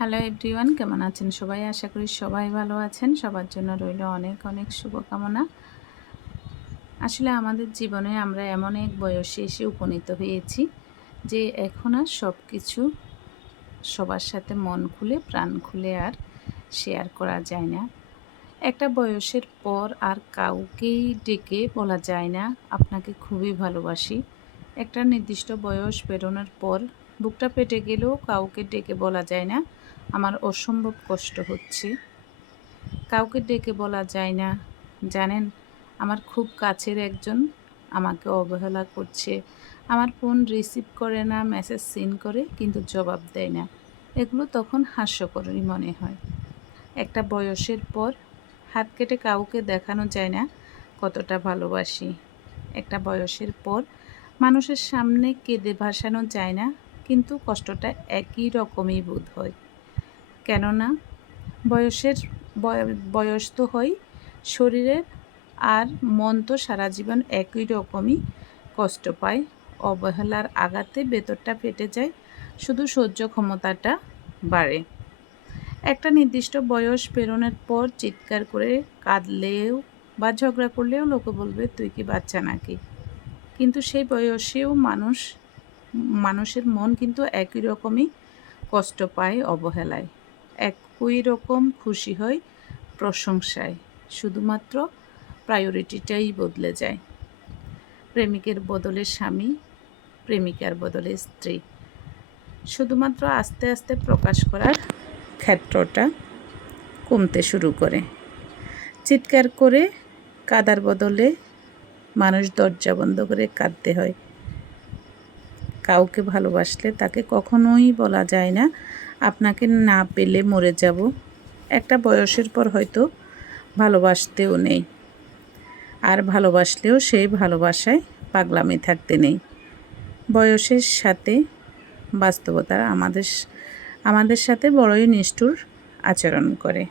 Hello everyone, কেমন আছেন সবাই? আশা করি সবাই ভালো আছেন। সবার জন্য রইল অনেক অনেক শুভকামনা। আসলে আমাদের জীবনে আমরা এমন এক বয়সে এসে উপনীত হয়েছি যে এখন আর সব কিছু সবার সাথে মন খুলে প্রাণ খুলে আর শেয়ার করা যায় না। একটা বয়সের পর আর কাউকেই ডেকে বলা যায় না আপনাকে খুবই ভালোবাসি। একটা নির্দিষ্ট বয়স পেরোনোর পর বুকটা ফেটে গেলেও কাউকে ডেকে বলা যায় না আমার অসম্ভব কষ্ট হচ্ছে। কাউকে ডেকে বলা যায় না, জানেন, আমার খুব কাছের একজন আমাকে অবহেলা করছে, আমার ফোন রিসিভ করে না, মেসেজ সিন করে কিন্তু জবাব দেয় না। এগুলো তখন হাস্যকরই মনে হয়। একটা বয়সের পর হাত কেটে কাউকে দেখানো যায় না কতটা ভালোবাসি। একটা বয়সের পর মানুষের সামনে কেঁদে ভাসানো যায় না, কিন্তু কষ্টটা একই রকমই বোধ হয়। কেননা বয়সের বয়স তো হয় শরীরের, আর মন তো সারা জীবন একই রকমই কষ্ট পায়। অবহেলার আঘাতে ভেতরটা ফেটে যায়, শুধু সহ্য ক্ষমতাটা বাড়ে। একটা নির্দিষ্ট বয়স পেরোনোর পর চিৎকার করে কাঁদলেও বা ঝগড়া করলেও লোকে বলবে তুই কি বাচ্চা নাকি। কিন্তু সেই বয়সেও মানুষের মন কিন্তু একই রকমই কষ্ট পায় অবহেলায়, একই রকম খুশি হয় প্রশংসায়, শুধুমাত্র প্রায়োরিটিটাই বদলে যায়। প্রেমিকের বদলে স্বামী, প্রেমিকার বদলে স্ত্রী, শুধুমাত্র আস্তে আস্তে প্রকাশ করার ক্ষেত্রটা কমতে শুরু করে। চিৎকার করে কাঁদার বদলে মানুষ দরজা বন্ধ করে কাঁদতে হয়। কাউকে ভালোবাসলে তাকে কখনোই বলা যায় না আপনাকে না পেলে মরে যাব। একটা বয়সের পর হয়তো ভালোবাসতেও নেই, আর ভালোবাসলেও সেই ভালোবাসায় পাগলামি থাকতে নেই। বয়সের সাথে বাস্তবতা আমাদের সাথে বড়ই নিষ্ঠুর আচরণ করে।